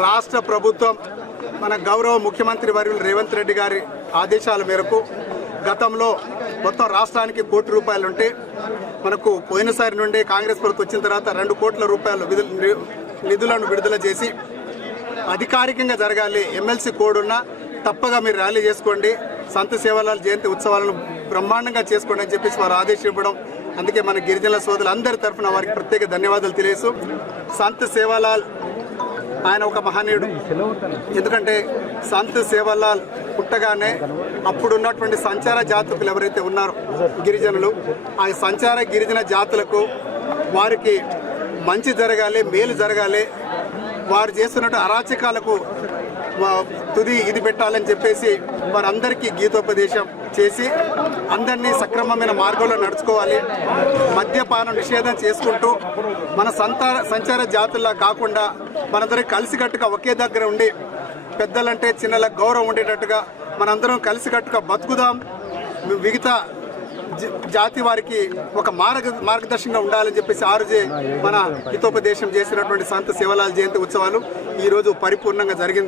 రాష్ట్ర ప్రభుత్వం మన గౌరవ ముఖ్యమంత్రి వర్యులు రేవంత్ రెడ్డి గారి ఆదేశాల మేరకు గతంలో మొత్తం రాష్ట్రానికి కోటి రూపాయలు ఉంటే మనకు పోయినసారి నుండి కాంగ్రెస్ ప్రభుత్వం వచ్చిన తర్వాత రెండు కోట్ల రూపాయలు నిధులను విడుదల చేసి అధికారికంగా జరగాలి. ఎమ్మెల్సీ కోడ్ ఉన్నా తప్పగా మీరు ర్యాలీ చేసుకోండి. సంత సేవలాల్ జయంతి ఉత్సవాలను బ్రహ్మాండంగా చేసుకోండి అని చెప్పేసి వారు ఆదేశం ఇవ్వడం అందుకే మన గిరిజనుల సోదరులు అందరి తరఫున వారికి ప్రత్యేక ధన్యవాదాలు తెలియజేస్తూ సంత్ సేవాలాల్ ఆయన ఒక మహనీయుడు. ఎందుకంటే సంత్ సేవలాల్ పుట్టగానే అప్పుడున్నటువంటి సంచార జాతకులు ఎవరైతే ఉన్నారో గిరిజనులు ఆ సంచార గిరిజన జాతులకు వారికి మంచి జరగాలి మేలు జరగాలి. వారు చేస్తున్నట్టు అరాచకాలకు తుది ఇది పెట్టాలని చెప్పేసి వారందరికీ గీతోపదేశం. చేసి అందరినీ సక్రమమైన మార్గంలో నడుచుకోవాలి. మద్యపాన నిషేధం చేసుకుంటూ మన సంతార సంచార జాతుల్లా కాకుండా మనందరం కలిసికట్టుగా ఒకే దగ్గర ఉండి పెద్దలంటే చిన్నలకు గౌరవం ఉండేటట్టుగా మనందరం కలిసికట్టుగా బతుకుదాం. మిగతా జ- జాతి వారికి ఒక మార్గ మార్గదర్శకంగా ఉండాలని చెప్పేసి ఆరుజే మన హితోపదేశం చేసినటువంటి సంత శివలాల్ జయంతి ఉత్సవాలు ఈ రోజు పరిపూర్ణంగా జరిగింది.